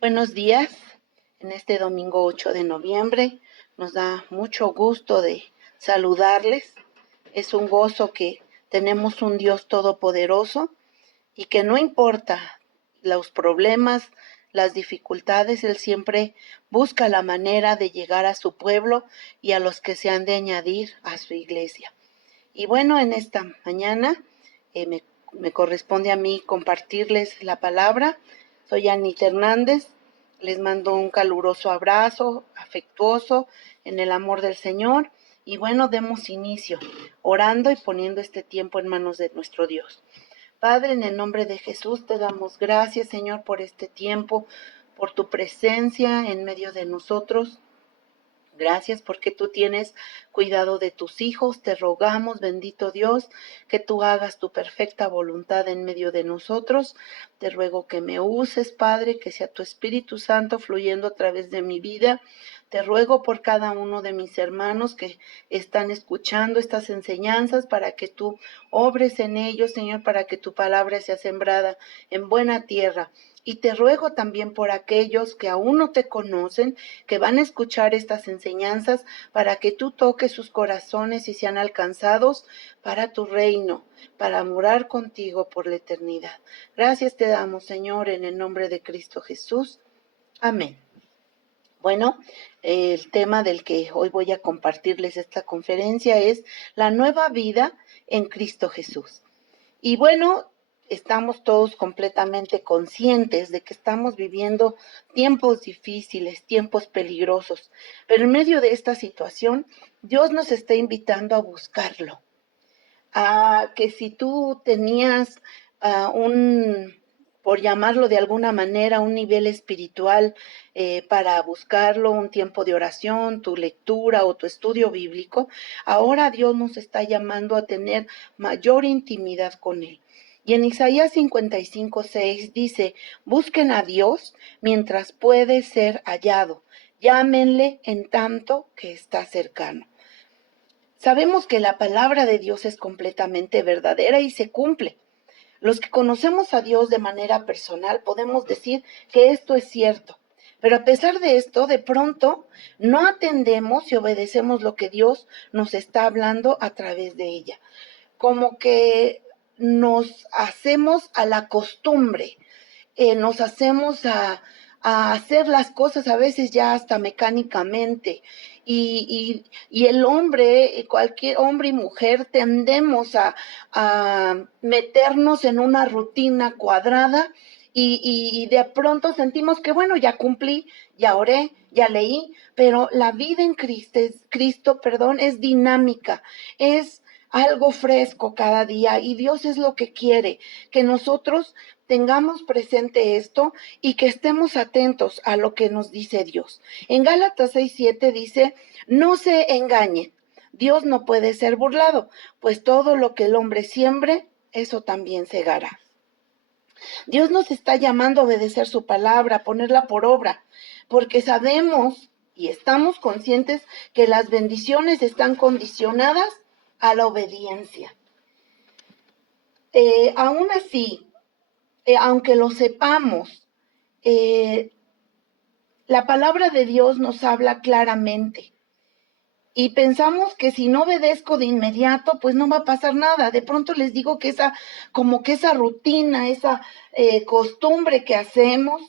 Buenos días, en este domingo 8 de noviembre. Nos da mucho gusto de saludarles. Es un gozo que tenemos un Dios todopoderoso y que no importa los problemas, las dificultades, Él siempre busca la manera de llegar a su pueblo y a los que se han de añadir a su iglesia. Y bueno, en esta mañana me corresponde a mí compartirles la palabra. Soy Anita Hernández, les mando un caluroso abrazo, afectuoso, en el amor del Señor. Y bueno, demos inicio, orando y poniendo este tiempo en manos de nuestro Dios. Padre, en el nombre de Jesús te damos gracias, Señor, por este tiempo, por tu presencia en medio de nosotros. Gracias porque tú tienes cuidado de tus hijos. Te rogamos, bendito Dios, que tú hagas tu perfecta voluntad en medio de nosotros. Te ruego que me uses, Padre, que sea tu Espíritu Santo fluyendo a través de mi vida. Te ruego por cada uno de mis hermanos que están escuchando estas enseñanzas para que tú obres en ellos, Señor, para que tu palabra sea sembrada en buena tierra. Y te ruego también por aquellos que aún no te conocen, que van a escuchar estas enseñanzas, para que tú toques sus corazones y sean alcanzados para tu reino, para morar contigo por la eternidad. Gracias te damos, Señor, en el nombre de Cristo Jesús. Amén. Bueno, el tema del que hoy voy a compartirles esta conferencia es la nueva vida en Cristo Jesús. Y bueno, estamos todos completamente conscientes de que estamos viviendo tiempos difíciles, tiempos peligrosos, pero en medio de esta situación, Dios nos está invitando a buscarlo, a que si tú tenías por llamarlo de alguna manera, un nivel espiritual para buscarlo, un tiempo de oración, tu lectura o tu estudio bíblico, ahora Dios nos está llamando a tener mayor intimidad con Él. Y en Isaías 55:6 dice, busquen a Dios mientras puede ser hallado, llámenle en tanto que está cercano. Sabemos que la palabra de Dios es completamente verdadera y se cumple. Los que conocemos a Dios de manera personal podemos decir que esto es cierto. Pero a pesar de esto, de pronto no atendemos y obedecemos lo que Dios nos está hablando a través de ella. Como que nos hacemos a la costumbre, nos hacemos a hacer las cosas a veces ya hasta mecánicamente. Y el hombre, cualquier hombre y mujer, tendemos a meternos en una rutina cuadrada y de pronto sentimos que, bueno, ya cumplí, ya oré, ya leí, pero la vida en Cristo, es dinámica, es algo fresco cada día y Dios es lo que quiere, que nosotros tengamos presente esto y que estemos atentos a lo que nos dice Dios. En Gálatas 6:7 dice, no se engañen, Dios no puede ser burlado, pues todo lo que el hombre siembre, eso también segará. Dios nos está llamando a obedecer su palabra, a ponerla por obra, porque sabemos y estamos conscientes que las bendiciones están condicionadas a la obediencia. Aún así, aunque lo sepamos, la palabra de Dios nos habla claramente. Y pensamos que si no obedezco de inmediato, pues no va a pasar nada. De pronto les digo que esa rutina, esa costumbre que hacemos,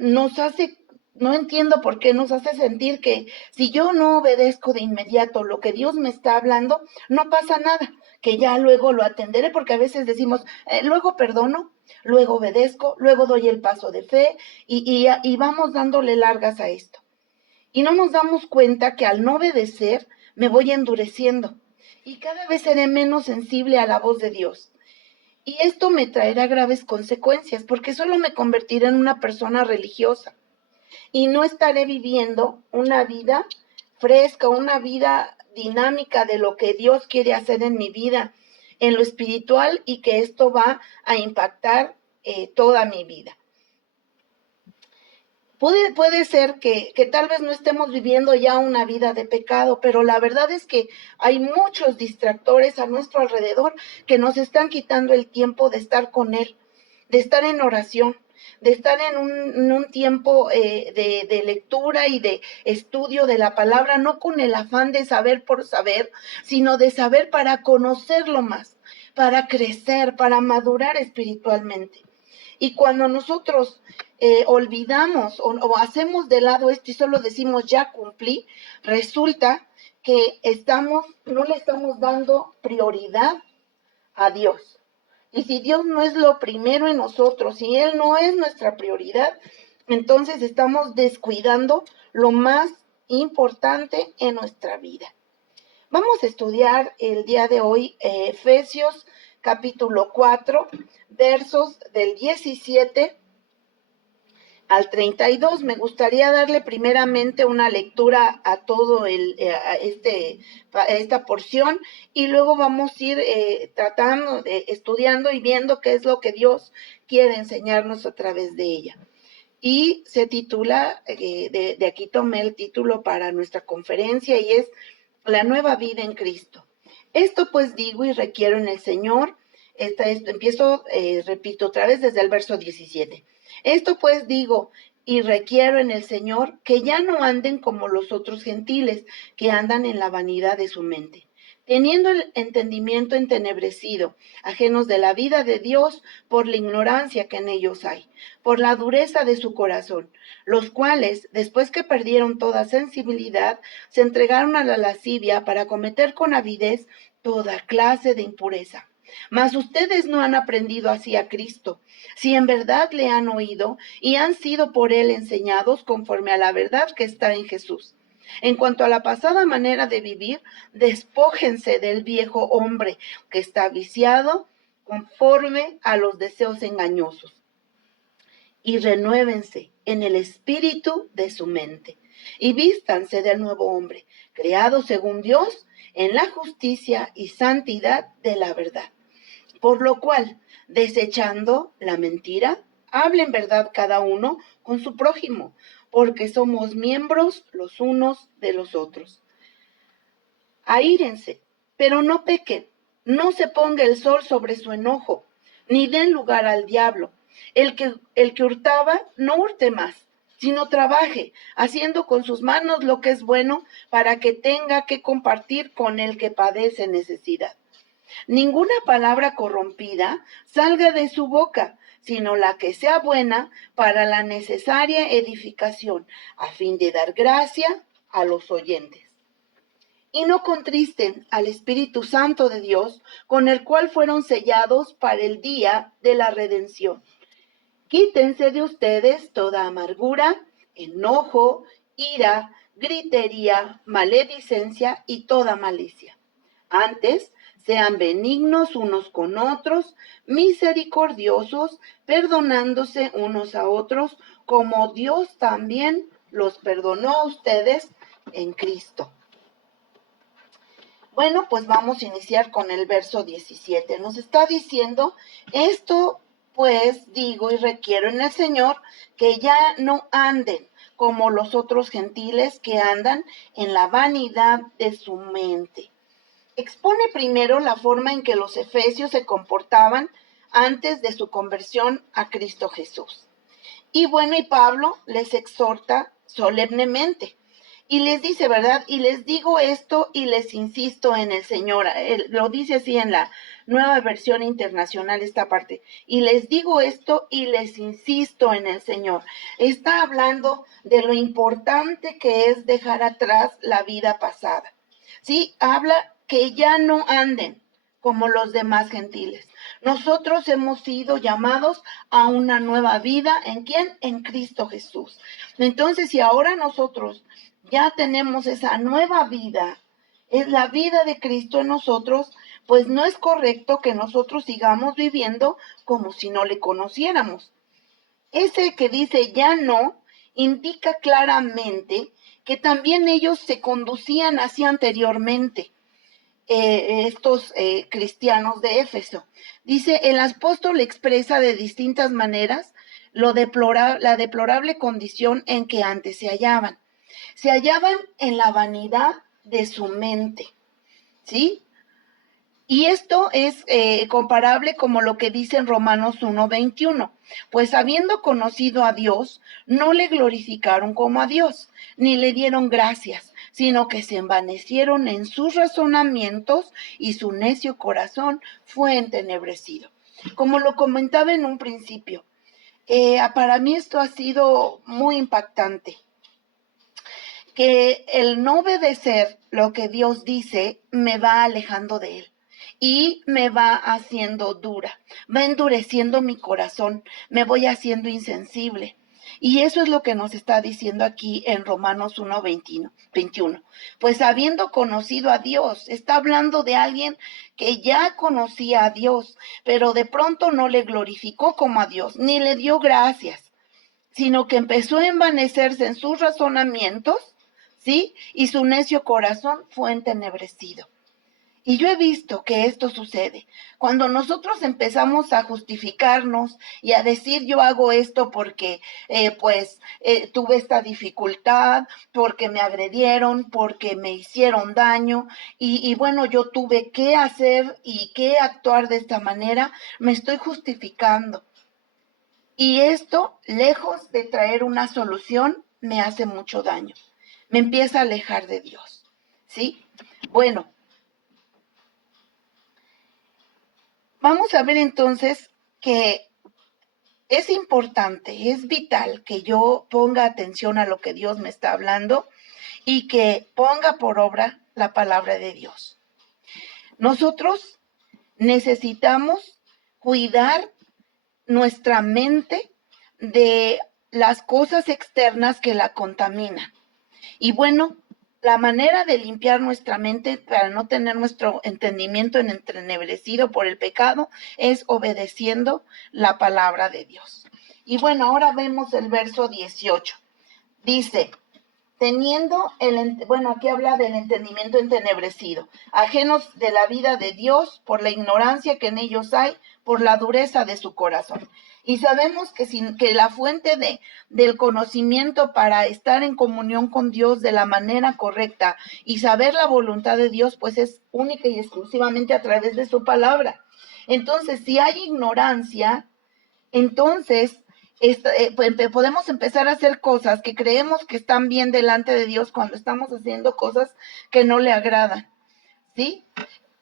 nos hace, no entiendo por qué, nos hace sentir que si yo no obedezco de inmediato lo que Dios me está hablando, no pasa nada, que ya luego lo atenderé, porque a veces decimos, luego perdono, luego obedezco, luego doy el paso de fe y vamos dándole largas a esto. Y no nos damos cuenta que al no obedecer me voy endureciendo y cada vez seré menos sensible a la voz de Dios. Y esto me traerá graves consecuencias porque solo me convertiré en una persona religiosa y no estaré viviendo una vida fresca, una vida dinámica de lo que Dios quiere hacer en mi vida, en lo espiritual, y que esto va a impactar toda mi vida. Puede ser que tal vez no estemos viviendo ya una vida de pecado, pero la verdad es que hay muchos distractores a nuestro alrededor que nos están quitando el tiempo de estar con Él, de estar en oración, de estar en un tiempo de lectura y de estudio de la palabra, no con el afán de saber por saber, sino de saber para conocerlo más, para crecer, para madurar espiritualmente. Y cuando nosotros olvidamos o hacemos de lado esto y solo decimos ya cumplí, resulta que no le estamos dando prioridad a Dios. Y si Dios no es lo primero en nosotros, si Él no es nuestra prioridad, entonces estamos descuidando lo más importante en nuestra vida. Vamos a estudiar el día de hoy Efesios capítulo 4, versos del 17 al 32. Me gustaría darle primeramente una lectura a todo esta porción y luego vamos a ir estudiando y viendo qué es lo que Dios quiere enseñarnos a través de ella. Y se titula, de aquí tomé el título para nuestra conferencia y es La nueva vida en Cristo. Esto pues digo y requiero en el Señor. Repito otra vez desde el verso 17. Esto pues digo y requiero en el Señor que ya no anden como los otros gentiles que andan en la vanidad de su mente, teniendo el entendimiento entenebrecido, ajenos de la vida de Dios por la ignorancia que en ellos hay, por la dureza de su corazón, los cuales, después que perdieron toda sensibilidad, se entregaron a la lascivia para cometer con avidez toda clase de impureza. Mas ustedes no han aprendido así a Cristo, si en verdad le han oído y han sido por él enseñados conforme a la verdad que está en Jesús. En cuanto a la pasada manera de vivir, despójense del viejo hombre que está viciado conforme a los deseos engañosos y renuévense en el espíritu de su mente y vístanse del nuevo hombre, creado según Dios en la justicia y santidad de la verdad. Por lo cual, desechando la mentira, hablen verdad cada uno con su prójimo, porque somos miembros los unos de los otros. Aírense, pero no pequen, no se ponga el sol sobre su enojo, ni den lugar al diablo. El que hurtaba, no hurte más, sino trabaje, haciendo con sus manos lo que es bueno, para que tenga que compartir con el que padece necesidad. Ninguna palabra corrompida salga de su boca, sino la que sea buena para la necesaria edificación, a fin de dar gracia a los oyentes. Y no contristen al Espíritu Santo de Dios, con el cual fueron sellados para el día de la redención. Quítense de ustedes toda amargura, enojo, ira, gritería, maledicencia y toda malicia. Antes, sean benignos unos con otros, misericordiosos, perdonándose unos a otros, como Dios también los perdonó a ustedes en Cristo. Bueno, pues vamos a iniciar con el verso 17. Nos está diciendo, esto pues digo y requiero en el Señor, que ya no anden como los otros gentiles que andan en la vanidad de su mente. Expone primero la forma en que los efesios se comportaban antes de su conversión a Cristo Jesús. Y bueno, y Pablo les exhorta solemnemente y les dice, ¿verdad? Y les digo esto y les insisto en el Señor. Él lo dice así en la Nueva Versión Internacional esta parte. Y les digo esto y les insisto en el Señor. Está hablando de lo importante que es dejar atrás la vida pasada. ¿Sí? Habla que ya no anden como los demás gentiles. Nosotros hemos sido llamados a una nueva vida. ¿En quién? En Cristo Jesús. Entonces, si ahora nosotros ya tenemos esa nueva vida, es la vida de Cristo en nosotros, pues no es correcto que nosotros sigamos viviendo como si no le conociéramos. Ese que dice ya no, indica claramente que también ellos se conducían así anteriormente. Estos cristianos de Éfeso. Dice, el apóstol expresa de distintas maneras la deplorable condición en que antes se hallaban. Se hallaban en la vanidad de su mente, ¿sí? Y esto es comparable como lo que dice en Romanos 1:21. Pues habiendo conocido a Dios, no le glorificaron como a Dios, ni le dieron gracias, sino que se envanecieron en sus razonamientos y su necio corazón fue entenebrecido. Como lo comentaba en un principio, para mí esto ha sido muy impactante, que el no obedecer lo que Dios dice me va alejando de Él y me va haciendo dura, va endureciendo mi corazón, me voy haciendo insensible. Y eso es lo que nos está diciendo aquí en Romanos 1:21. Pues habiendo conocido a Dios, está hablando de alguien que ya conocía a Dios, pero de pronto no le glorificó como a Dios, ni le dio gracias, sino que empezó a envanecerse en sus razonamientos, ¿sí? Y su necio corazón fue entenebrecido. Y yo he visto que esto sucede. Cuando nosotros empezamos a justificarnos y a decir yo hago esto porque tuve esta dificultad, porque me agredieron, porque me hicieron daño y bueno, yo tuve que hacer y que actuar de esta manera, me estoy justificando. Y esto, lejos de traer una solución, me hace mucho daño. Me empieza a alejar de Dios. ¿Sí? Bueno, vamos a ver entonces que es importante, es vital que yo ponga atención a lo que Dios me está hablando y que ponga por obra la palabra de Dios. Nosotros necesitamos cuidar nuestra mente de las cosas externas que la contaminan. Y bueno, la manera de limpiar nuestra mente para no tener nuestro entendimiento entenebrecido por el pecado es obedeciendo la palabra de Dios. Y bueno, ahora vemos el verso 18. Dice, bueno, aquí habla del entendimiento entenebrecido, ajenos de la vida de Dios por la ignorancia que en ellos hay, por la dureza de su corazón. Y sabemos que la fuente del conocimiento para estar en comunión con Dios de la manera correcta y saber la voluntad de Dios, pues es única y exclusivamente a través de su palabra. Entonces, si hay ignorancia, entonces podemos empezar a hacer cosas que creemos que están bien delante de Dios cuando estamos haciendo cosas que no le agradan, ¿sí?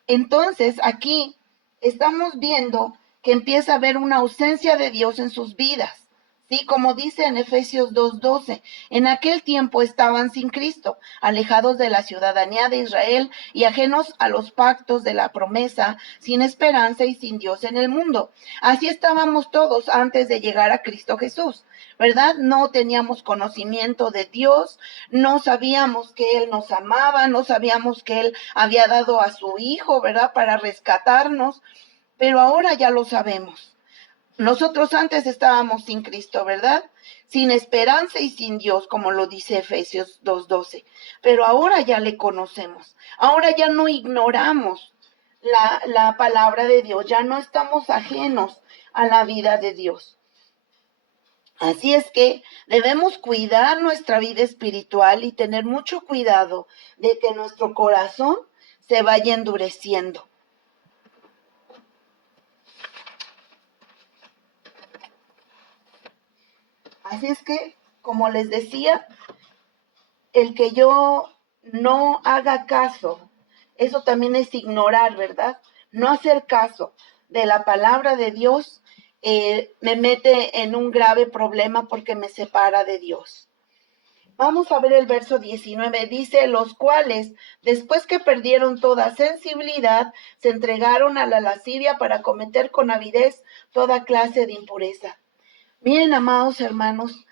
Entonces, aquí estamos viendo que empieza a haber una ausencia de Dios en sus vidas. Sí, como dice en Efesios 2:12, en aquel tiempo estaban sin Cristo, alejados de la ciudadanía de Israel y ajenos a los pactos de la promesa, sin esperanza y sin Dios en el mundo. Así estábamos todos antes de llegar a Cristo Jesús, ¿verdad? No teníamos conocimiento de Dios, no sabíamos que Él nos amaba, no sabíamos que Él había dado a su Hijo, ¿verdad? Para rescatarnos, pero ahora ya lo sabemos. Nosotros antes estábamos sin Cristo, ¿verdad? Sin esperanza y sin Dios, como lo dice Efesios 2:12. Pero ahora ya le conocemos. Ahora ya no ignoramos la palabra de Dios. Ya no estamos ajenos a la vida de Dios. Así es que debemos cuidar nuestra vida espiritual y tener mucho cuidado de que nuestro corazón se vaya endureciendo. Así es que, como les decía, el que yo no haga caso, eso también es ignorar, ¿verdad? No hacer caso de la palabra de Dios me mete en un grave problema porque me separa de Dios. Vamos a ver el verso 19. Dice, los cuales, después que perdieron toda sensibilidad, se entregaron a la lascivia para cometer con avidez toda clase de impureza. Miren, amados hermanos,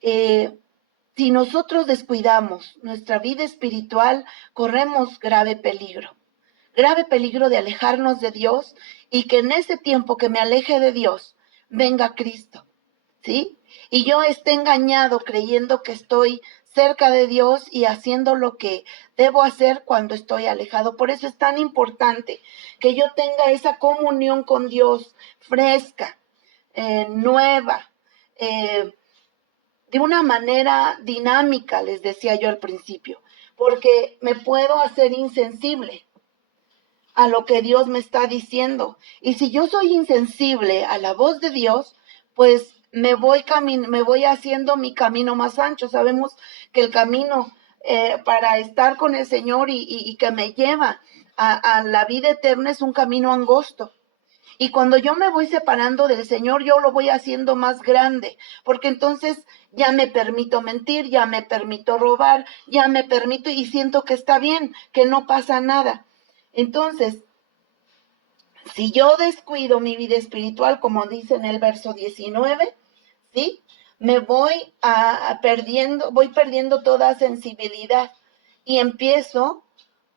si nosotros descuidamos nuestra vida espiritual, corremos grave peligro de alejarnos de Dios y que en ese tiempo que me aleje de Dios, venga Cristo, ¿sí? Y yo esté engañado creyendo que estoy cerca de Dios y haciendo lo que debo hacer cuando estoy alejado. Por eso es tan importante que yo tenga esa comunión con Dios fresca, nueva, de una manera dinámica, les decía yo al principio, porque me puedo hacer insensible a lo que Dios me está diciendo. Y si yo soy insensible a la voz de Dios, pues me voy haciendo mi camino más ancho. Sabemos que el camino para estar con el Señor y que me lleva a la vida eterna es un camino angosto. Y cuando yo me voy separando del Señor, yo lo voy haciendo más grande, porque entonces ya me permito mentir, ya me permito robar, ya me permito y siento que está bien, que no pasa nada. Entonces, si yo descuido mi vida espiritual, como dice en el verso 19, ¿sí? Me voy voy perdiendo toda sensibilidad y empiezo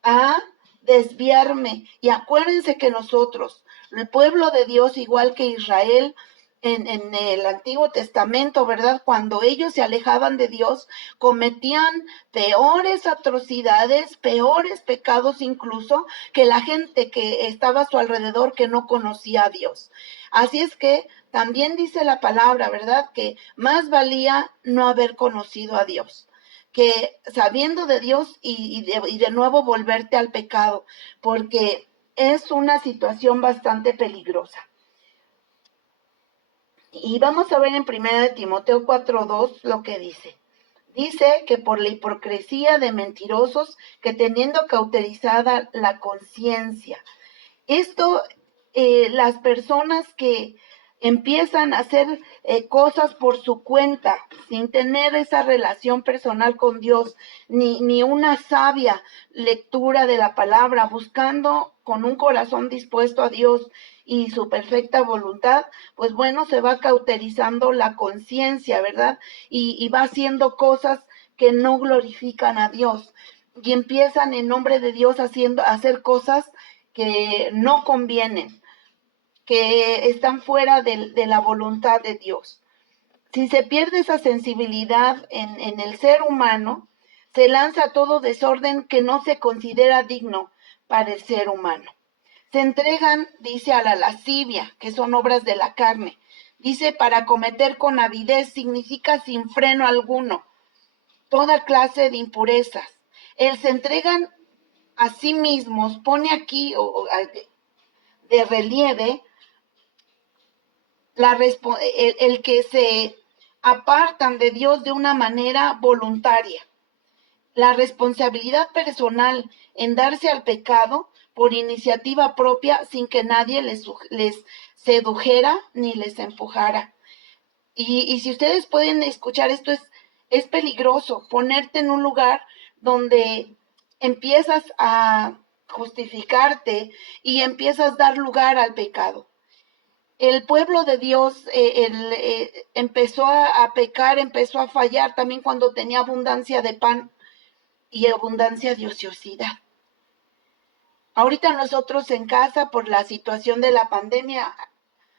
a desviarme. Y acuérdense que nosotros, el pueblo de Dios, igual que Israel, en el Antiguo Testamento, ¿verdad? Cuando ellos se alejaban de Dios, cometían peores atrocidades, peores pecados incluso, que la gente que estaba a su alrededor que no conocía a Dios. Así es que también dice la palabra, ¿verdad? Que más valía no haber conocido a Dios que sabiendo de Dios y de nuevo volverte al pecado, porque es una situación bastante peligrosa. Y vamos a ver en 1 Timoteo 4:2 lo que dice. Dice que por la hipocresía de mentirosos que teniendo cauterizada la conciencia. Esto, las personas que empiezan a hacer cosas por su cuenta, sin tener esa relación personal con Dios, ni una sabia lectura de la palabra, buscando con un corazón dispuesto a Dios y su perfecta voluntad, pues bueno, se va cauterizando la conciencia, ¿verdad? Y va haciendo cosas que no glorifican a Dios. Y empiezan en nombre de Dios a hacer cosas que no convienen, que están fuera de la voluntad de Dios. Si se pierde esa sensibilidad en el ser humano, se lanza todo desorden que no se considera digno para el ser humano. Se entregan, dice, a la lascivia, que son obras de la carne. Dice, para cometer con avidez significa sin freno alguno, toda clase de impurezas. Se entregan a sí mismos, pone aquí de relieve el que se apartan de Dios de una manera voluntaria. La responsabilidad personal en darse al pecado por iniciativa propia sin que nadie les sedujera ni les empujara. Y si ustedes pueden escuchar esto, es peligroso ponerte en un lugar donde empiezas a justificarte y empiezas a dar lugar al pecado. El pueblo de Dios empezó a pecar, empezó a fallar también cuando tenía abundancia de pan y abundancia de ociosidad. Ahorita nosotros en casa, por la situación de la pandemia,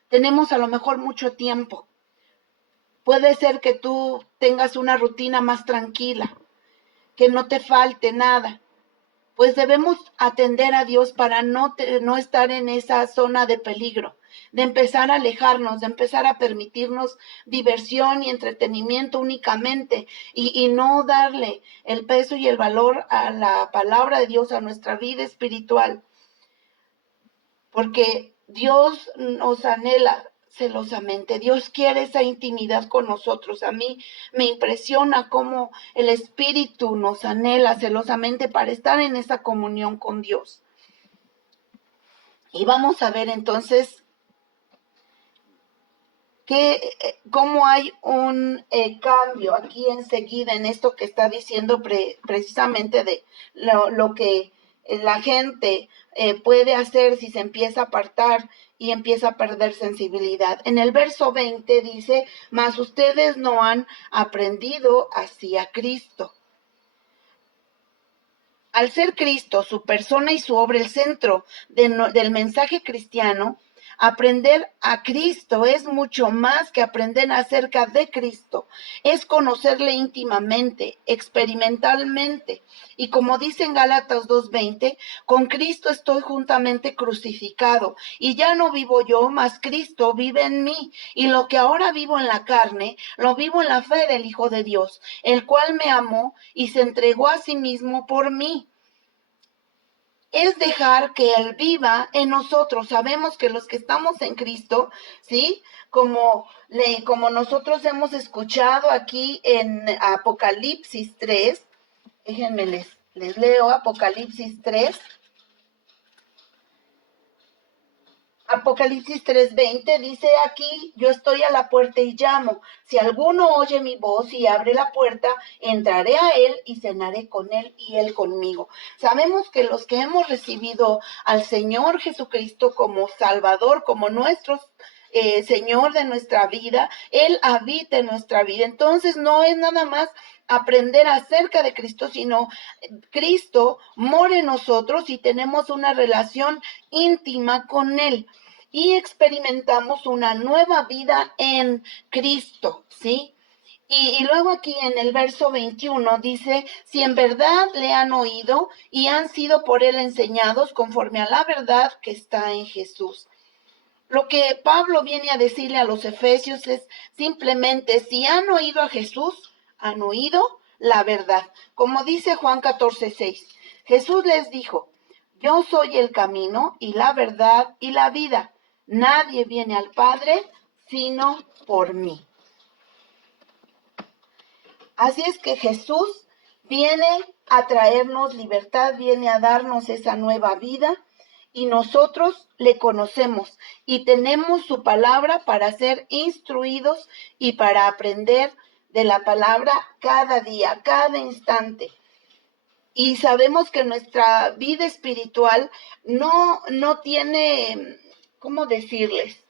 tenemos a lo mejor mucho tiempo. Puede ser que tú tengas una rutina más tranquila, que no te falte nada. Pues debemos atender a Dios para no estar en esa zona de peligro, de empezar a alejarnos, de empezar a permitirnos diversión y entretenimiento únicamente y no darle el peso y el valor a la palabra de Dios, a nuestra vida espiritual. Porque Dios nos anhela celosamente. Dios quiere esa intimidad con nosotros. A mí me impresiona cómo el Espíritu nos anhela celosamente para estar en esa comunión con Dios. Y vamos a ver entonces cómo hay un cambio aquí enseguida en esto que está diciendo precisamente de lo que la gente puede hacer si se empieza a apartar y empieza a perder sensibilidad. En el verso 20 dice, mas ustedes no han aprendido hacia Cristo. Al ser Cristo, su persona y su obra el centro del mensaje cristiano, aprender a Cristo es mucho más que aprender acerca de Cristo. Es conocerle íntimamente, experimentalmente. Y como dice en Gálatas 2:20, con Cristo estoy juntamente crucificado. Y ya no vivo yo, mas Cristo vive en mí. Y lo que ahora vivo en la carne, lo vivo en la fe del Hijo de Dios, el cual me amó y se entregó a sí mismo por mí. es dejar que Él viva en nosotros. Sabemos que los que estamos en Cristo, ¿sí? Como nosotros hemos escuchado aquí en Apocalipsis 3, déjenme les leo Apocalipsis 3. Apocalipsis 3:20 dice aquí, yo estoy a la puerta y llamo. Si alguno oye mi voz y abre la puerta, entraré a él y cenaré con él y él conmigo. Sabemos que los que hemos recibido al Señor Jesucristo como Salvador, como nuestro Señor de nuestra vida, Él habita en nuestra vida. Entonces no es nada más aprender acerca de Cristo, sino Cristo mora en nosotros y tenemos una relación íntima con Él y experimentamos una nueva vida en Cristo, ¿sí? Y luego aquí en el verso 21 dice, si en verdad le han oído y han sido por Él enseñados conforme a la verdad que está en Jesús. Lo que Pablo viene a decirle a los efesios es simplemente, si han oído a Jesús, han oído la verdad. Como dice Juan 14:6, Jesús les dijo, yo soy el camino y la verdad y la vida. Nadie viene al Padre sino por mí. Así es que Jesús viene a traernos libertad, viene a darnos esa nueva vida y nosotros le conocemos y tenemos su palabra para ser instruidos y para aprender de la palabra cada día, cada instante. Y sabemos que nuestra vida espiritual no tiene, ¿cómo decirles?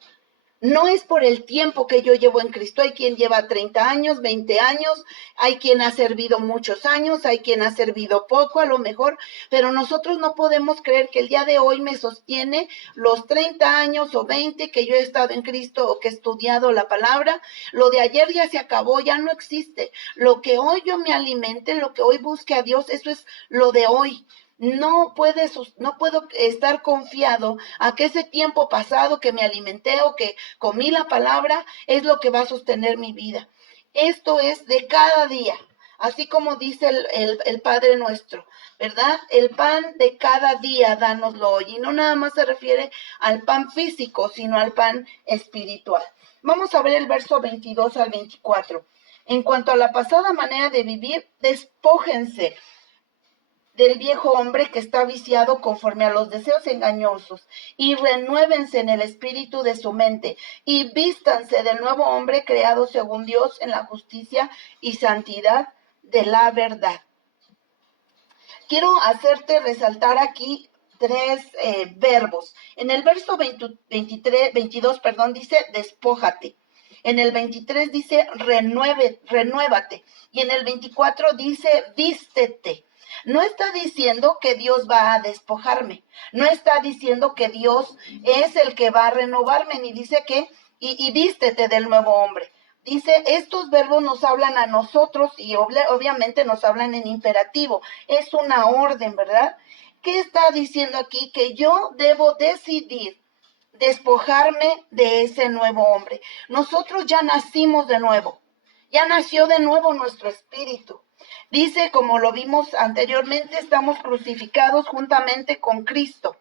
No es por el tiempo que yo llevo en Cristo. Hay quien lleva 30 años, 20 años, hay quien ha servido muchos años, hay quien ha servido poco a lo mejor, pero nosotros no podemos creer que el día de hoy me sostiene los 30 años o 20 que yo he estado en Cristo o que he estudiado la palabra. Lo de ayer ya se acabó, ya no existe. Lo que hoy yo me alimente, lo que hoy busque a Dios, eso es lo de hoy. No puedo estar confiado a que ese tiempo pasado que me alimenté o que comí la palabra es lo que va a sostener mi vida. Esto es de cada día, así como dice el Padre nuestro, ¿verdad? El pan de cada día, dánoslo hoy. Y no nada más se refiere al pan físico, sino al pan espiritual. Vamos a ver el verso 22 al 24. En cuanto a la pasada manera de vivir, despójense del viejo hombre que está viciado conforme a los deseos engañosos, y renuévense en el espíritu de su mente, y vístanse del nuevo hombre creado según Dios en la justicia y santidad de la verdad. Quiero hacerte resaltar aquí tres verbos. En el verso 22, dice despójate. En el 23 dice renuévate. Y en el 24 dice vístete. No está diciendo que Dios va a despojarme. No está diciendo que Dios es el que va a renovarme, ni dice que y vístete del nuevo hombre. Dice, estos verbos nos hablan a nosotros y obviamente nos hablan en imperativo. Es una orden, ¿verdad? ¿Qué está diciendo aquí? Que yo debo decidir despojarme de ese nuevo hombre. Nosotros ya nacimos de nuevo. Ya nació de nuevo nuestro espíritu. Dice, como lo vimos anteriormente, estamos crucificados juntamente con Cristo,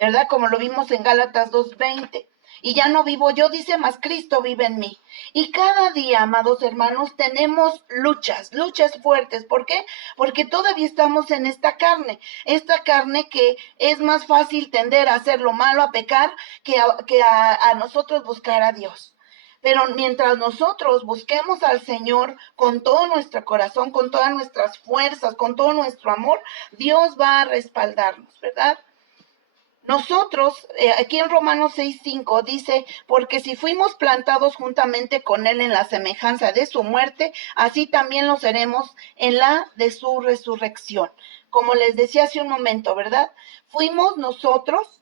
¿verdad? Como lo vimos en Gálatas 2:20. Y ya no vivo yo, dice, mas Cristo vive en mí. Y cada día, amados hermanos, tenemos luchas fuertes. ¿Por qué? Porque todavía estamos en esta carne que es más fácil tender a hacer lo malo, a pecar, que a nosotros buscar a Dios. Pero mientras nosotros busquemos al Señor con todo nuestro corazón, con todas nuestras fuerzas, con todo nuestro amor, Dios va a respaldarnos, ¿verdad? Nosotros, aquí en Romanos 6:5 dice, porque si fuimos plantados juntamente con Él en la semejanza de su muerte, así también lo seremos en la de su resurrección. Como les decía hace un momento, ¿verdad? Fuimos nosotros,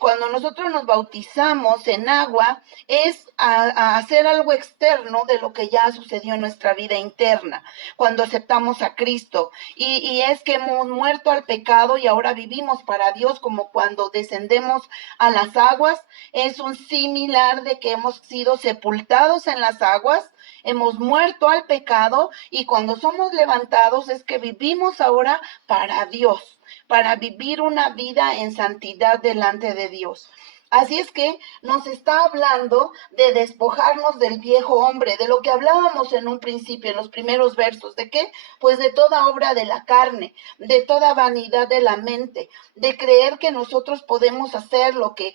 cuando nosotros nos bautizamos en agua, es a hacer algo externo de lo que ya sucedió en nuestra vida interna, cuando aceptamos a Cristo. Y es que hemos muerto al pecado y ahora vivimos para Dios, como cuando descendemos a las aguas. Es un similar de que hemos sido sepultados en las aguas, hemos muerto al pecado y cuando somos levantados es que vivimos ahora para Dios, para vivir una vida en santidad delante de Dios. Así es que nos está hablando de despojarnos del viejo hombre, de lo que hablábamos en un principio, en los primeros versos. ¿De qué? Pues de toda obra de la carne, de toda vanidad de la mente, de creer que nosotros podemos hacer lo que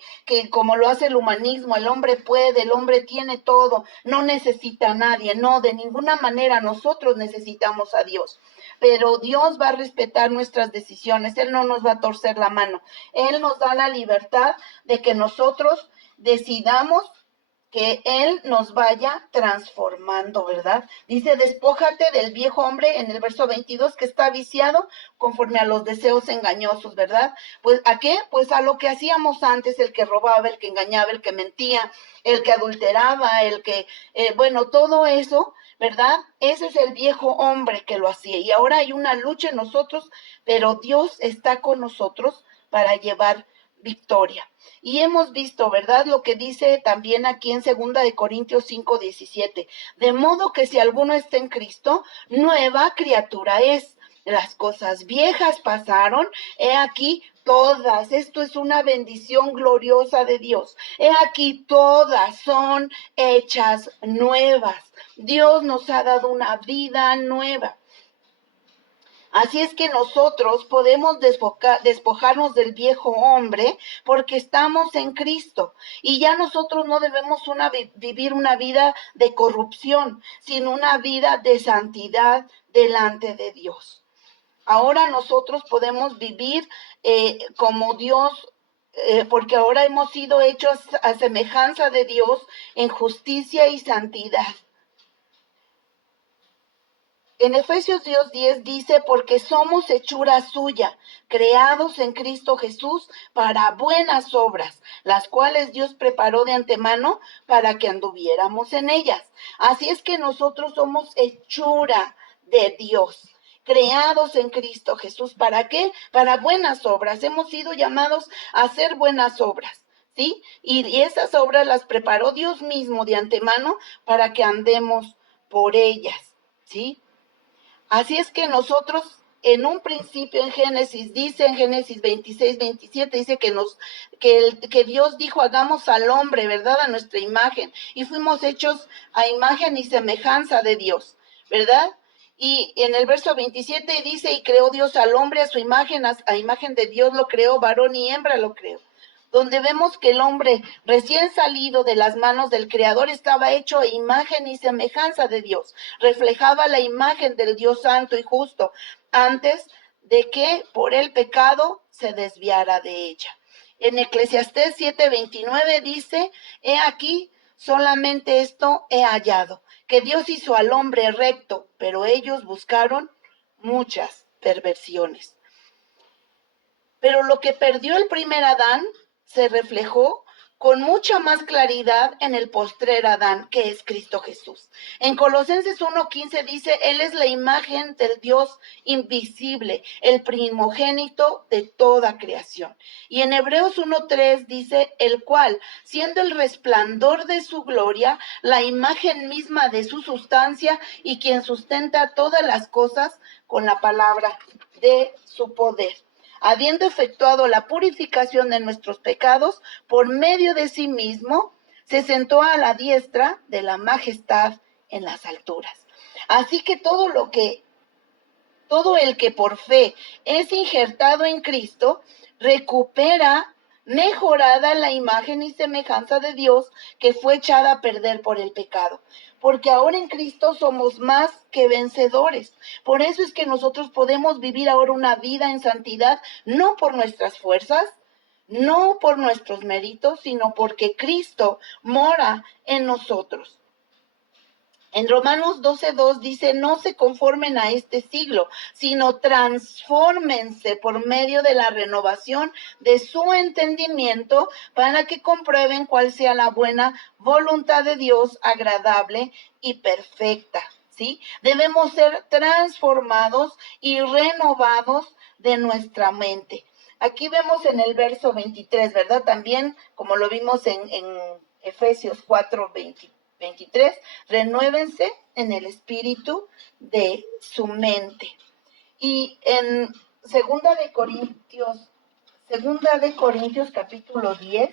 como lo hace el humanismo, el hombre puede, el hombre tiene todo, no necesita a nadie. No, de ninguna manera nosotros necesitamos a Dios. Pero Dios va a respetar nuestras decisiones, Él no nos va a torcer la mano. Él nos da la libertad de que nosotros decidamos que Él nos vaya transformando, ¿verdad? Dice, despójate del viejo hombre en el verso 22 que está viciado conforme a los deseos engañosos, ¿verdad? Pues, ¿a qué? Pues a lo que hacíamos antes, el que robaba, el que engañaba, el que mentía, el que adulteraba, el que, todo eso, ¿verdad? Ese es el viejo hombre que lo hacía. Y ahora hay una lucha en nosotros, pero Dios está con nosotros para llevar victoria. Y hemos visto, ¿verdad? Lo que dice también aquí en 2 Corintios 5:17. De modo que si alguno está en Cristo, nueva criatura es. Las cosas viejas pasaron, he aquí todas. Esto es una bendición gloriosa de Dios. He aquí todas son hechas nuevas. Dios nos ha dado una vida nueva. Así es que nosotros podemos despojarnos del viejo hombre porque estamos en Cristo. Y ya nosotros no debemos vivir una vida de corrupción, sino una vida de santidad delante de Dios. Ahora nosotros podemos vivir como Dios, porque ahora hemos sido hechos a semejanza de Dios en justicia y santidad. En Efesios 2:10 dice, porque somos hechura suya, creados en Cristo Jesús para buenas obras, las cuales Dios preparó de antemano para que anduviéramos en ellas. Así es que nosotros somos hechura de Dios, creados en Cristo Jesús. ¿Para qué? Para buenas obras. Hemos sido llamados a hacer buenas obras, ¿sí? Y esas obras las preparó Dios mismo de antemano para que andemos por ellas, ¿sí? Así es que nosotros en un principio en Génesis, dice en Génesis 26:27, dice que Dios dijo, hagamos al hombre, ¿verdad? A nuestra imagen. Y fuimos hechos a imagen y semejanza de Dios, ¿verdad? Y en el verso 27 dice, y creó Dios al hombre a su imagen, a imagen de Dios lo creó, varón y hembra lo creó. Donde vemos que el hombre recién salido de las manos del Creador estaba hecho a imagen y semejanza de Dios. Reflejaba la imagen del Dios santo y justo antes de que por el pecado se desviara de ella. En Eclesiastés 7:29 dice, he aquí, solamente esto he hallado, que Dios hizo al hombre recto, pero ellos buscaron muchas perversiones. Pero lo que perdió el primer Adán se reflejó con mucha más claridad en el postrer Adán, que es Cristo Jesús. En Colosenses 1:15 dice, Él es la imagen del Dios invisible, el primogénito de toda creación. Y en Hebreos 1:3 dice, el cual, siendo el resplandor de su gloria, la imagen misma de su sustancia, y quien sustenta todas las cosas con la palabra de su poder, habiendo efectuado la purificación de nuestros pecados, por medio de sí mismo, se sentó a la diestra de la majestad en las alturas. Así que todo el que por fe es injertado en Cristo, recupera mejorada la imagen y semejanza de Dios que fue echada a perder por el pecado. Porque ahora en Cristo somos más que vencedores. Por eso es que nosotros podemos vivir ahora una vida en santidad, no por nuestras fuerzas, no por nuestros méritos, sino porque Cristo mora en nosotros. En Romanos 12:2 dice, no se conformen a este siglo, sino transfórmense por medio de la renovación de su entendimiento para que comprueben cuál sea la buena voluntad de Dios, agradable y perfecta, ¿sí? Debemos ser transformados y renovados de nuestra mente. Aquí vemos en el verso 23, ¿verdad? También, como lo vimos en Efesios 4:23, renuévense en el espíritu de su mente. Y en Segunda de Corintios capítulo 10,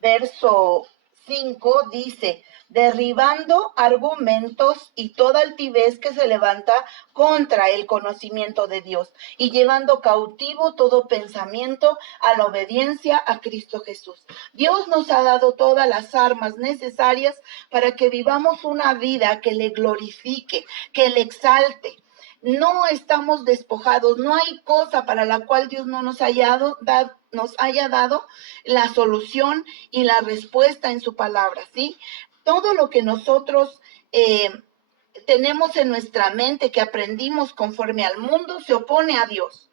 verso 5 dice, derribando argumentos y toda altivez que se levanta contra el conocimiento de Dios y llevando cautivo todo pensamiento a la obediencia a Cristo Jesús. Dios nos ha dado todas las armas necesarias para que vivamos una vida que le glorifique, que le exalte. No estamos despojados, no hay cosa para la cual Dios no nos haya dado la solución y la respuesta en su palabra, ¿sí? Todo lo que nosotros tenemos en nuestra mente, que aprendimos conforme al mundo, se opone a Dios.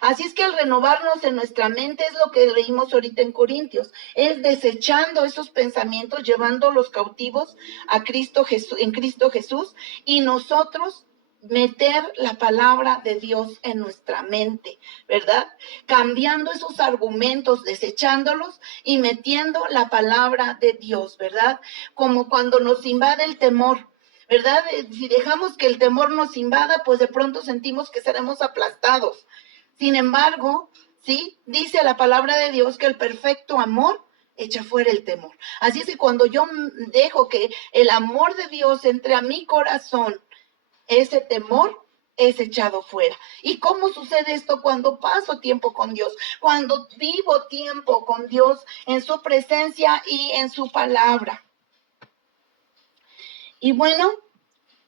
Así es que al renovarnos en nuestra mente es lo que leímos ahorita en Corintios, es desechando esos pensamientos, llevándolos cautivos a Cristo Jesús, en Cristo Jesús, y nosotros meter la palabra de Dios en nuestra mente, ¿verdad? Cambiando esos argumentos, desechándolos y metiendo la palabra de Dios, ¿verdad? Como cuando nos invade el temor, ¿verdad? Si dejamos que el temor nos invada, pues de pronto sentimos que seremos aplastados. Sin embargo, ¿sí? Dice la palabra de Dios que el perfecto amor echa fuera el temor. Así es que cuando yo dejo que el amor de Dios entre a mi corazón, ese temor es echado fuera. ¿Y cómo sucede esto? Cuando paso tiempo con Dios, cuando vivo tiempo con Dios en su presencia y en su palabra. Y bueno,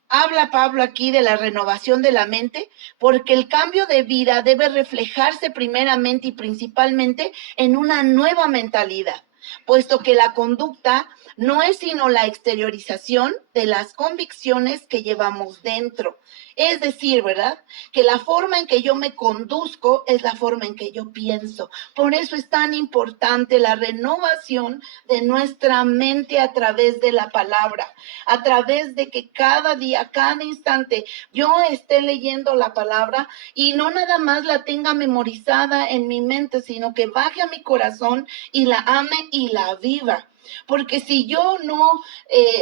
habla Pablo aquí de la renovación de la mente, porque el cambio de vida debe reflejarse primeramente y principalmente en una nueva mentalidad, puesto que la conducta no es sino la exteriorización de las convicciones que llevamos dentro. Es decir, ¿verdad? Que la forma en que yo me conduzco es la forma en que yo pienso. Por eso es tan importante la renovación de nuestra mente a través de la palabra, a través de que cada día, cada instante, yo esté leyendo la palabra y no nada más la tenga memorizada en mi mente, sino que baje a mi corazón y la ame y la viva. Porque si yo no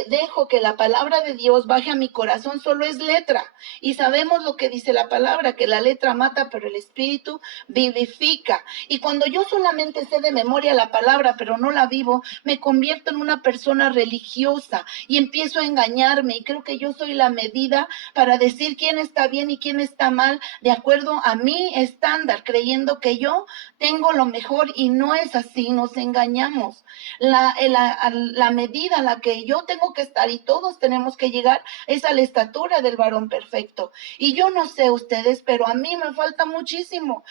dejo que la palabra de Dios baje a mi corazón, solo es letra. Y sabemos lo que dice la palabra, que la letra mata, pero el espíritu vivifica. Y cuando yo solamente sé de memoria la palabra, pero no la vivo, me convierto en una persona religiosa y empiezo a engañarme. Y creo que yo soy la medida para decir quién está bien y quién está mal, de acuerdo a mi estándar, creyendo que yo tengo lo mejor, y no es así, nos engañamos. La medida a la que yo tengo que estar y todos tenemos que llegar es a la estatura del varón perfecto. Y yo no sé ustedes, pero a mí me falta muchísimo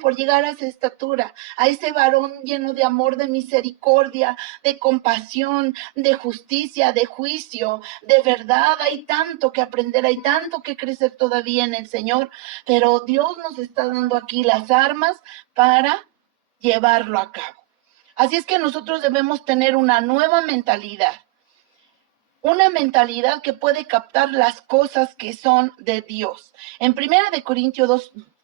por llegar a esa estatura, a ese varón lleno de amor, de misericordia, de compasión, de justicia, de juicio, de verdad. Hay tanto que aprender, hay tanto que crecer todavía en el Señor, pero Dios nos está dando aquí las armas para llevarlo a cabo. Así es que nosotros debemos tener una nueva mentalidad. Una mentalidad que puede captar las cosas que son de Dios. En 1 Corintios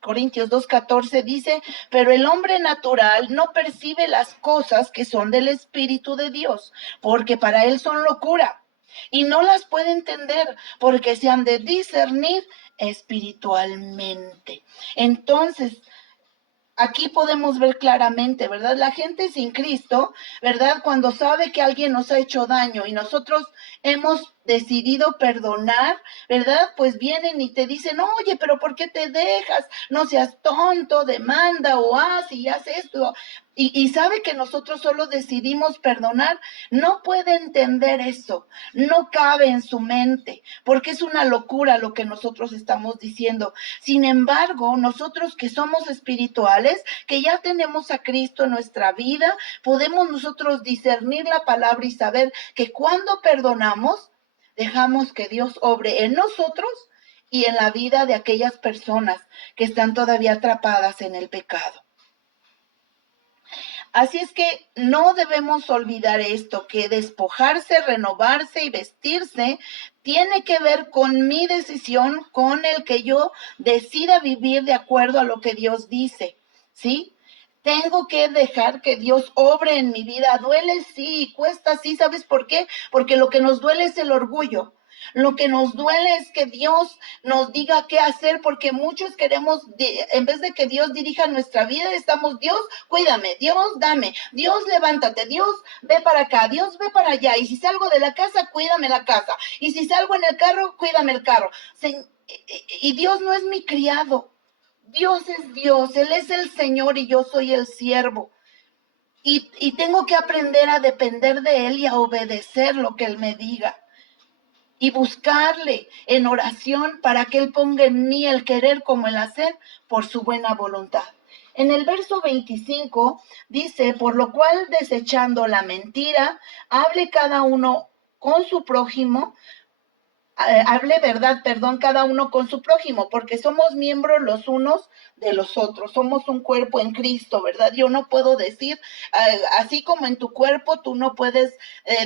2:14 dice, pero el hombre natural no percibe las cosas que son del Espíritu de Dios, porque para él son locura, y no las puede entender, porque se han de discernir espiritualmente. Entonces, aquí podemos ver claramente, ¿verdad? La gente sin Cristo, ¿verdad? Cuando sabe que alguien nos ha hecho daño y nosotros hemos decidido perdonar, ¿verdad? Pues vienen y te dicen, oye, pero ¿por qué te dejas? No seas tonto, demanda o haz y haz esto. Y sabe que nosotros solo decidimos perdonar. No puede entender eso, no cabe en su mente, porque es una locura lo que nosotros estamos diciendo. Sin embargo, nosotros que somos espirituales, que ya tenemos a Cristo en nuestra vida, podemos nosotros discernir la palabra y saber que cuando perdonamos, dejamos que Dios obre en nosotros y en la vida de aquellas personas que están todavía atrapadas en el pecado. Así es que no debemos olvidar esto, que despojarse, renovarse y vestirse tiene que ver con mi decisión, con el que yo decida vivir de acuerdo a lo que Dios dice, ¿sí? Tengo que dejar que Dios obre en mi vida. Duele, sí, cuesta, sí. ¿Sabes por qué? Porque lo que nos duele es el orgullo. Lo que nos duele es que Dios nos diga qué hacer, porque muchos queremos, en vez de que Dios dirija nuestra vida, estamos, Dios, cuídame, Dios, dame, Dios, levántate, Dios, ve para acá, Dios, ve para allá. Y si salgo de la casa, cuídame la casa. Y si salgo en el carro, cuídame el carro. Y Dios no es mi criado. Dios es Dios, Él es el Señor y yo soy el siervo. Y tengo que aprender a depender de Él y a obedecer lo que Él me diga. Y buscarle en oración para que Él ponga en mí el querer como el hacer por su buena voluntad. En el verso 25 dice, por lo cual desechando la mentira, hable cada uno con su prójimo, hable verdad, perdón, cada uno con su prójimo, porque somos miembros los unos de los otros, somos un cuerpo en Cristo, ¿verdad? Yo no puedo decir, así como en tu cuerpo, tú no puedes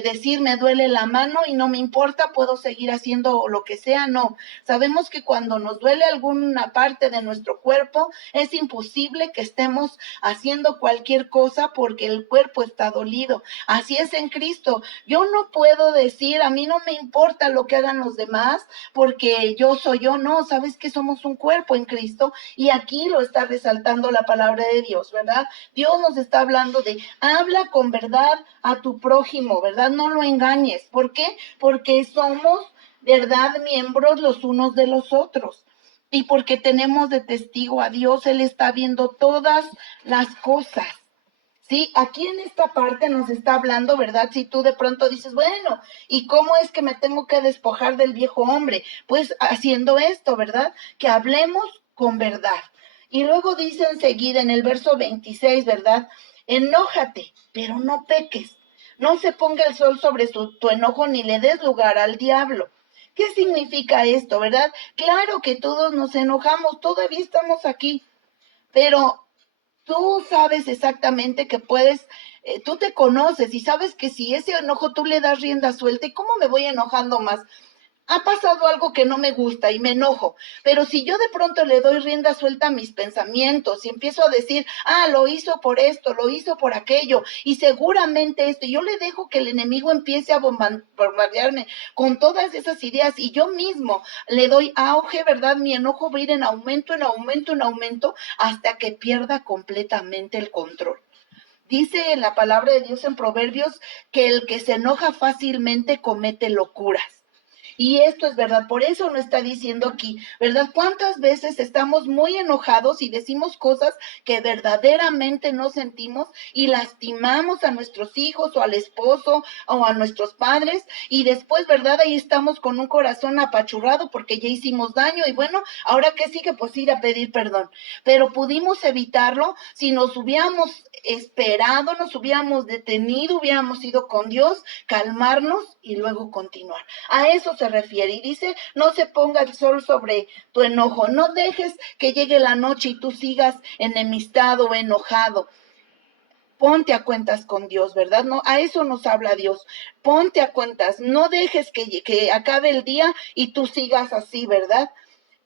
decir, me duele la mano y no me importa, puedo seguir haciendo lo que sea, no. Sabemos que cuando nos duele alguna parte de nuestro cuerpo, es imposible que estemos haciendo cualquier cosa porque el cuerpo está dolido. Así es en Cristo. Yo no puedo decir, a mí no me importa lo que hagan los demás, porque yo soy yo, no, sabes que somos un cuerpo en Cristo, y aquí lo está resaltando la palabra de Dios, ¿verdad? Dios nos está hablando de, habla con verdad a tu prójimo, ¿verdad? No lo engañes. ¿Por qué? Porque somos, ¿verdad?, miembros los unos de los otros. Y porque tenemos de testigo a Dios, Él está viendo todas las cosas. Sí, aquí en esta parte nos está hablando, ¿verdad? Si tú de pronto dices, bueno, ¿y cómo es que me tengo que despojar del viejo hombre? Pues haciendo esto, ¿verdad? Que hablemos con verdad. Y luego dice enseguida en el verso 26, ¿verdad? Enójate, pero no peques. No se ponga el sol sobre tu enojo ni le des lugar al diablo. ¿Qué significa esto, verdad? Claro que todos nos enojamos, todavía estamos aquí, pero tú sabes exactamente que puedes, tú te conoces y sabes que si ese enojo tú le das rienda suelta, ¿y cómo me voy enojando más? Ha pasado algo que no me gusta y me enojo, pero si yo de pronto le doy rienda suelta a mis pensamientos y empiezo a decir, lo hizo por esto, lo hizo por aquello, y seguramente esto, yo le dejo que el enemigo empiece a bombardearme con todas esas ideas y yo mismo le doy auge, ¿verdad? Mi enojo va a ir en aumento, en aumento, en aumento, hasta que pierda completamente el control. Dice en la palabra de Dios en Proverbios que el que se enoja fácilmente comete locuras. Y esto es verdad, por eso no está diciendo aquí, ¿verdad? ¿Cuántas veces estamos muy enojados y decimos cosas que verdaderamente no sentimos y lastimamos a nuestros hijos o al esposo o a nuestros padres? Y después, ¿verdad? Ahí estamos con un corazón apachurrado porque ya hicimos daño y bueno, ¿ahora qué sigue? Pues ir a pedir perdón. Pero pudimos evitarlo si nos hubiéramos esperado, nos hubiéramos detenido, hubiéramos ido con Dios, calmarnos y luego continuar. A eso se refiere y dice, no se ponga el sol sobre tu enojo, no dejes que llegue la noche y tú sigas enemistado o enojado. Ponte a cuentas con Dios, ¿verdad? No, a eso nos habla Dios. Ponte a cuentas, no dejes que acabe el día y tú sigas así, ¿verdad?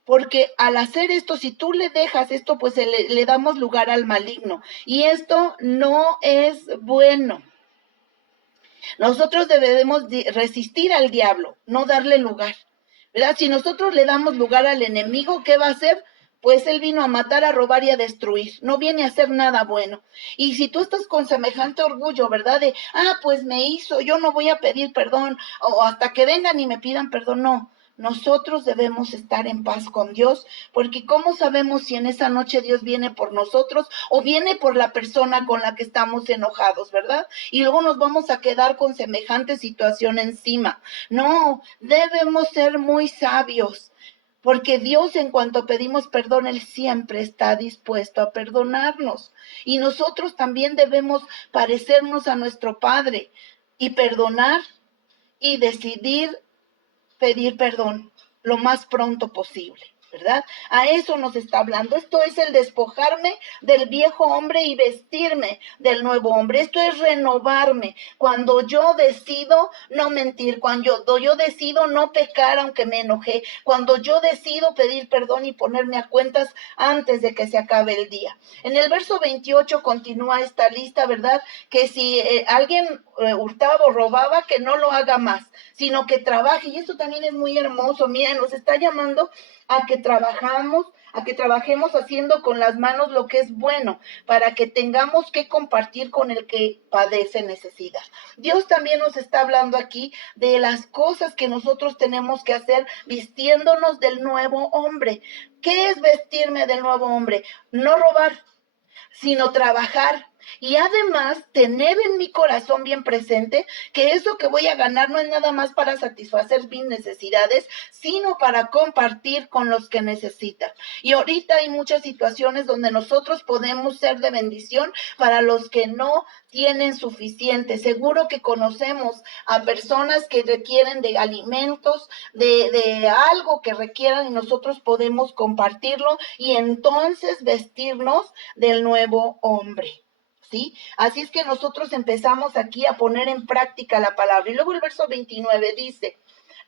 Porque al hacer esto, si tú le dejas esto, pues le damos lugar al maligno. Y esto no es bueno. Nosotros debemos resistir al diablo, no darle lugar, ¿verdad? Si nosotros le damos lugar al enemigo, ¿qué va a hacer? Pues él vino a matar, a robar y a destruir, no viene a hacer nada bueno. Y si tú estás con semejante orgullo, ¿verdad? De, pues me hizo, yo no voy a pedir perdón, o hasta que vengan y me pidan perdón, no. Nosotros debemos estar en paz con Dios, porque ¿cómo sabemos si en esa noche Dios viene por nosotros o viene por la persona con la que estamos enojados, ¿verdad? Y luego nos vamos a quedar con semejante situación encima. No, debemos ser muy sabios, porque Dios, en cuanto pedimos perdón, Él siempre está dispuesto a perdonarnos. Y nosotros también debemos parecernos a nuestro Padre y perdonar y decidir pedir perdón lo más pronto posible. ¿verdad? A eso nos está hablando. Esto es el despojarme del viejo hombre y vestirme del nuevo hombre. Esto es renovarme. Cuando yo decido no mentir, cuando yo decido no pecar aunque me enojé, cuando yo decido pedir perdón y ponerme a cuentas antes de que se acabe el día. En el verso 28 continúa esta lista, ¿verdad? Que si alguien hurtaba o robaba, que no lo haga más, sino que trabaje. Y esto también es muy hermoso. Miren, nos está llamando a que trabajemos haciendo con las manos lo que es bueno, para que tengamos que compartir con el que padece necesidad. Dios también nos está hablando aquí de las cosas que nosotros tenemos que hacer vistiéndonos del nuevo hombre. ¿Qué es vestirme del nuevo hombre? No robar, sino trabajar. Y además tener en mi corazón bien presente que eso que voy a ganar no es nada más para satisfacer mis necesidades, sino para compartir con los que necesitan. Y ahorita hay muchas situaciones donde nosotros podemos ser de bendición para los que no tienen suficiente. Seguro que conocemos a personas que requieren de alimentos, de algo que requieran, y nosotros podemos compartirlo y entonces vestirnos del nuevo hombre. ¿Sí? Así es que nosotros empezamos aquí a poner en práctica la palabra. Y luego el verso 29 dice: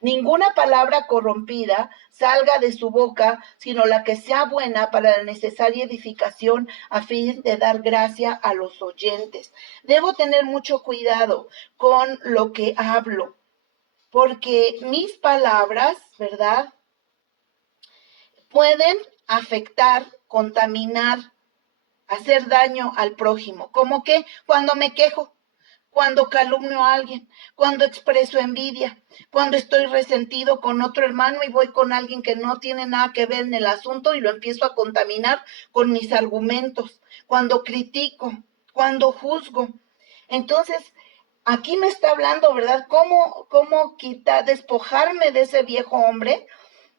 ninguna palabra corrompida salga de su boca, sino la que sea buena para la necesaria edificación, a fin de dar gracia a los oyentes. Debo tener mucho cuidado con lo que hablo, porque mis palabras, ¿verdad?, pueden afectar, contaminar, hacer daño al prójimo. ¿Cómo que? Cuando me quejo, cuando calumnio a alguien, cuando expreso envidia, cuando estoy resentido con otro hermano y voy con alguien que no tiene nada que ver en el asunto y lo empiezo a contaminar con mis argumentos, cuando critico, cuando juzgo. Entonces, aquí me está hablando, ¿verdad? ¿Cómo quitar, despojarme de ese viejo hombre?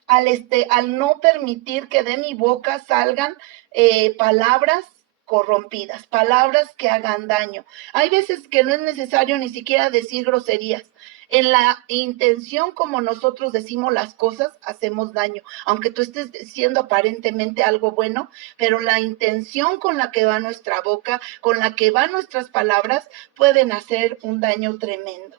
Al no permitir que de mi boca salgan palabras corrompidas, palabras que hagan daño. Hay veces que no es necesario ni siquiera decir groserías. En la intención como nosotros decimos las cosas, hacemos daño. Aunque tú estés diciendo aparentemente algo bueno, pero la intención con la que va nuestra boca, con la que van nuestras palabras, pueden hacer un daño tremendo.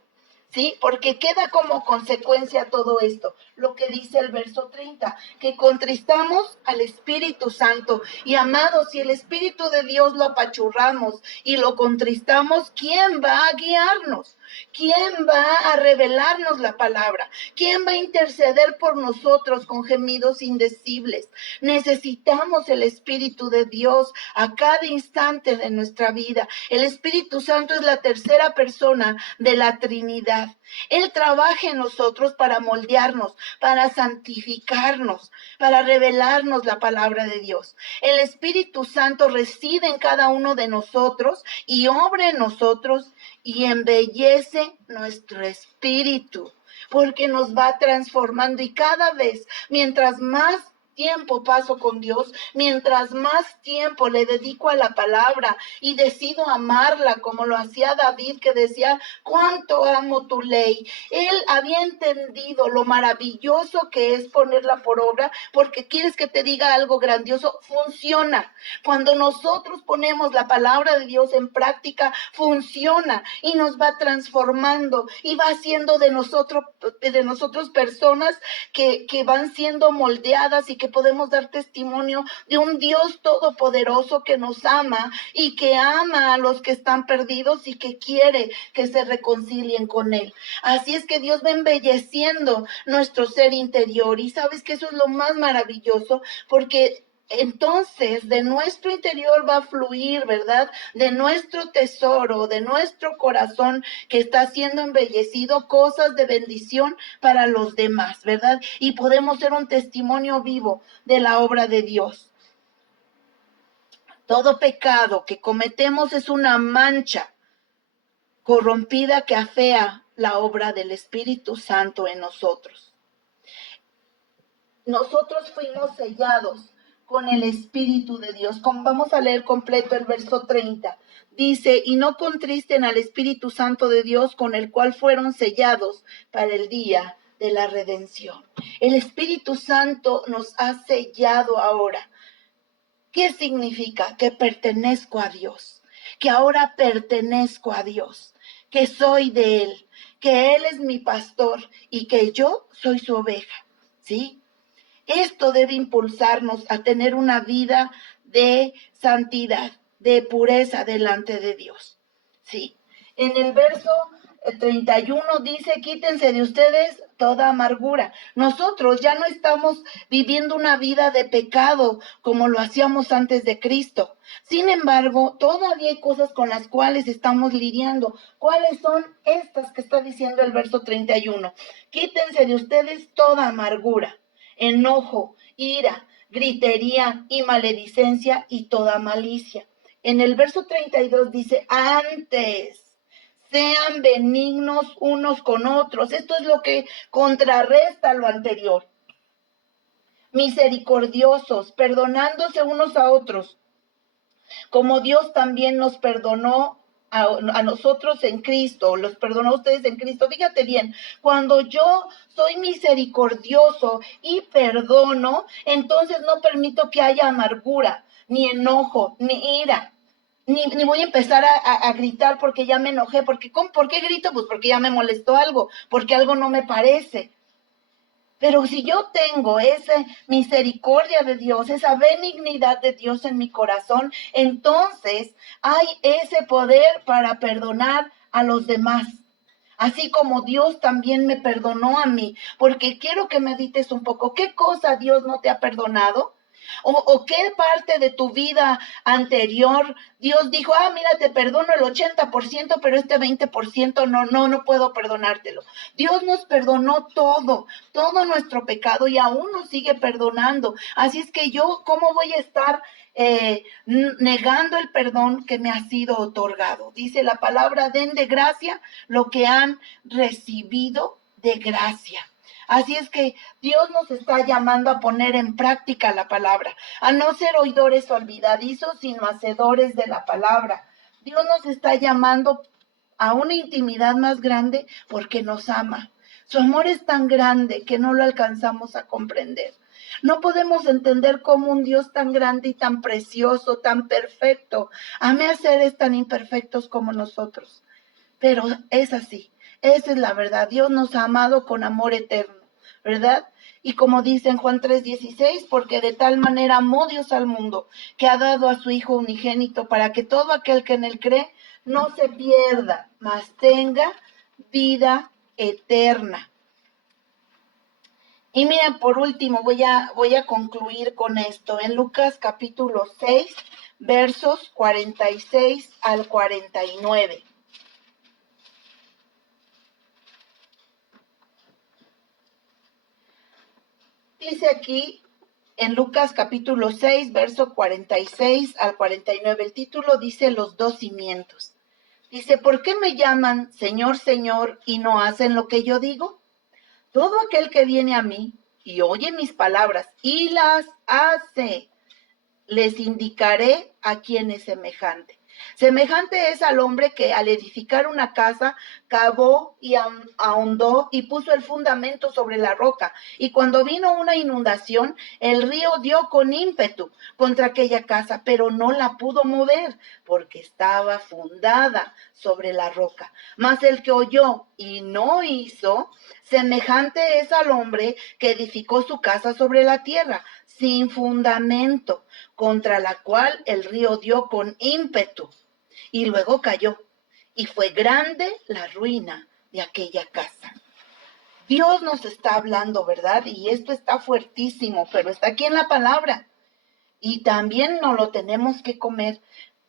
¿Sí? Porque queda como consecuencia todo esto, lo que dice el verso 30, que contristamos al Espíritu Santo. Y amados, si el Espíritu de Dios lo apachurramos y lo contristamos, ¿quién va a guiarnos? ¿Quién va a revelarnos la palabra? ¿Quién va a interceder por nosotros con gemidos indecibles? Necesitamos el Espíritu de Dios a cada instante de nuestra vida. El Espíritu Santo es la tercera persona de la Trinidad. Él trabaja en nosotros para moldearnos, para santificarnos, para revelarnos la palabra de Dios. El Espíritu Santo reside en cada uno de nosotros y obra en nosotros y embellece nuestro espíritu, porque nos va transformando. Y cada vez, mientras más tiempo paso con Dios, mientras más tiempo le dedico a la palabra y decido amarla, como lo hacía David, que decía: cuánto amo tu ley. Él había entendido lo maravilloso que es ponerla por obra, porque quieres que te diga algo grandioso, funciona. Cuando nosotros ponemos la palabra de Dios en práctica, funciona y nos va transformando y va haciendo de nosotros personas que van siendo moldeadas y que podemos dar testimonio de un Dios todopoderoso que nos ama y que ama a los que están perdidos y que quiere que se reconcilien con Él. Así es que Dios va embelleciendo nuestro ser interior, y sabes que eso es lo más maravilloso, porque entonces de nuestro interior va a fluir, ¿verdad?, de nuestro tesoro, de nuestro corazón que está siendo embellecido, cosas de bendición para los demás, ¿verdad? Y podemos ser un testimonio vivo de la obra de Dios. Todo pecado que cometemos es una mancha corrompida que afea la obra del Espíritu Santo en nosotros. Nosotros fuimos sellados con el Espíritu de Dios. Vamos a leer completo el verso 30. Dice: y no contristen al Espíritu Santo de Dios, con el cual fueron sellados para el día de la redención. El Espíritu Santo nos ha sellado ahora. ¿Qué significa? Que pertenezco a Dios, que ahora pertenezco a Dios, que soy de Él, que Él es mi pastor y que yo soy su oveja, ¿sí? Esto debe impulsarnos a tener una vida de santidad, de pureza delante de Dios, ¿sí? En el verso 31 dice, quítense de ustedes toda amargura. Nosotros ya no estamos viviendo una vida de pecado como lo hacíamos antes de Cristo. Sin embargo, todavía hay cosas con las cuales estamos lidiando. ¿Cuáles son estas que está diciendo el verso 31? Quítense de ustedes toda amargura, enojo, ira, gritería y maledicencia y toda malicia. En el verso 32 dice, antes sean benignos unos con otros. Esto es lo que contrarresta lo anterior. Misericordiosos, perdonándose unos a otros, como Dios también nos perdonó a nosotros en Cristo, los perdonó a ustedes en Cristo. Fíjate bien, cuando yo soy misericordioso y perdono, entonces no permito que haya amargura, ni enojo, ni ira. Ni voy a empezar a gritar porque ya me enojé. ¿Por qué grito? Pues porque ya me molestó algo, porque algo no me parece. Pero si yo tengo esa misericordia de Dios, esa benignidad de Dios en mi corazón, entonces hay ese poder para perdonar a los demás. Así como Dios también me perdonó a mí, porque quiero que medites un poco. ¿Qué cosa Dios no te ha perdonado? ¿O qué parte de tu vida anterior Dios dijo, mira, te perdono el 80%, pero este 20% no puedo perdonártelo? Dios nos perdonó todo nuestro pecado y aún nos sigue perdonando. Así es que yo, ¿cómo voy a estar negando el perdón que me ha sido otorgado? Dice la palabra, den de gracia lo que han recibido de gracia. Así es que Dios nos está llamando a poner en práctica la palabra, a no ser oidores olvidadizos, sino hacedores de la palabra. Dios nos está llamando a una intimidad más grande porque nos ama. Su amor es tan grande que no lo alcanzamos a comprender. No podemos entender cómo un Dios tan grande y tan precioso, tan perfecto, ame a seres tan imperfectos como nosotros. Pero es así. Esa es la verdad. Dios nos ha amado con amor eterno, ¿verdad? Y como dice en Juan 3:16, porque de tal manera amó Dios al mundo, que ha dado a su Hijo unigénito, para que todo aquel que en él cree no se pierda, mas tenga vida eterna. Y miren, por último, voy a concluir con esto. En Lucas capítulo 6, versos 46 al 49. Dice aquí en Lucas capítulo 6, verso 46 al 49, el título dice los dos cimientos. Dice, ¿por qué me llaman Señor, Señor y no hacen lo que yo digo? Todo aquel que viene a mí y oye mis palabras y las hace, les indicaré a quién es semejante. Semejante es al hombre que al edificar una casa cavó y ahondó y puso el fundamento sobre la roca. Y cuando vino una inundación, el río dio con ímpetu contra aquella casa, pero no la pudo mover porque estaba fundada sobre la roca. Mas el que oyó y no hizo, semejante es al hombre que edificó su casa sobre la tierra, sin fundamento, contra la cual el río dio con ímpetu y luego cayó, y fue grande la ruina de aquella casa. Dios nos está hablando, ¿verdad? Y esto está fuertísimo, pero está aquí en la palabra. Y también nos lo tenemos que comer.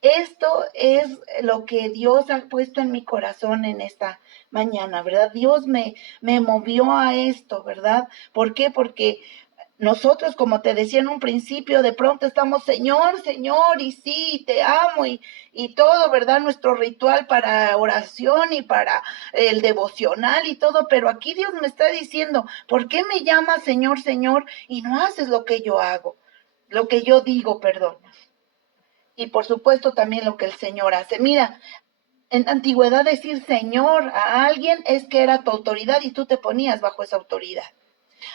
Esto es lo que Dios ha puesto en mi corazón en esta mañana, ¿verdad? Dios me movió a esto, ¿verdad? ¿Por qué? Porque nosotros, como te decía en un principio, de pronto estamos, Señor, Señor, y sí, te amo, y todo, ¿verdad? Nuestro ritual para oración y para el devocional y todo, pero aquí Dios me está diciendo, ¿por qué me llamas Señor, Señor, y no haces lo que yo hago? Lo que yo digo, perdón. Y por supuesto también lo que el Señor hace. Mira, en antigüedad decir Señor a alguien es que era tu autoridad y tú te ponías bajo esa autoridad.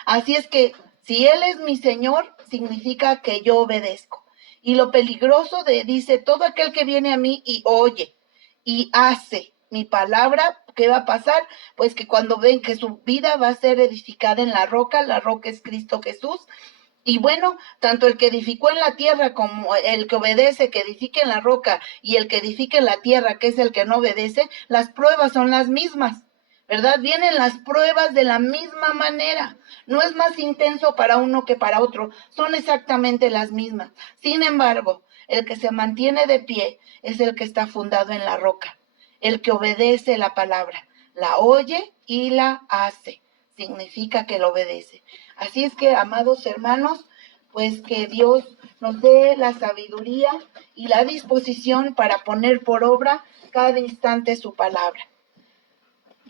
Así es que si Él es mi Señor, significa que yo obedezco. Y lo peligroso dice, todo aquel que viene a mí y oye y hace mi palabra, ¿qué va a pasar? Pues que cuando ven que su vida va a ser edificada en la roca es Cristo Jesús. Y bueno, tanto el que edificó en la tierra como el que obedece, que edifique en la roca, y el que edifique en la tierra, que es el que no obedece, las pruebas son las mismas, ¿verdad? Vienen las pruebas de la misma manera. No es más intenso para uno que para otro, son exactamente las mismas. Sin embargo, el que se mantiene de pie es el que está fundado en la roca, el que obedece la palabra, la oye y la hace. Significa que lo obedece. Así es que, amados hermanos, pues que Dios nos dé la sabiduría y la disposición para poner por obra cada instante su palabra.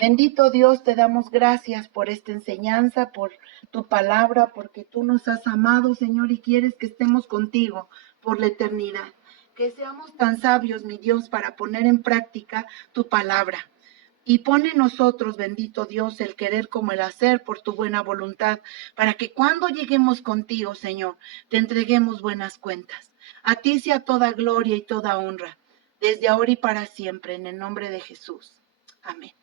Bendito Dios, te damos gracias por esta enseñanza, por tu palabra, porque tú nos has amado, Señor, y quieres que estemos contigo por la eternidad. Que seamos tan sabios, mi Dios, para poner en práctica tu palabra. Y pone en nosotros, bendito Dios, el querer como el hacer por tu buena voluntad, para que cuando lleguemos contigo, Señor, te entreguemos buenas cuentas. A ti sea toda gloria y toda honra, desde ahora y para siempre, en el nombre de Jesús. Amén.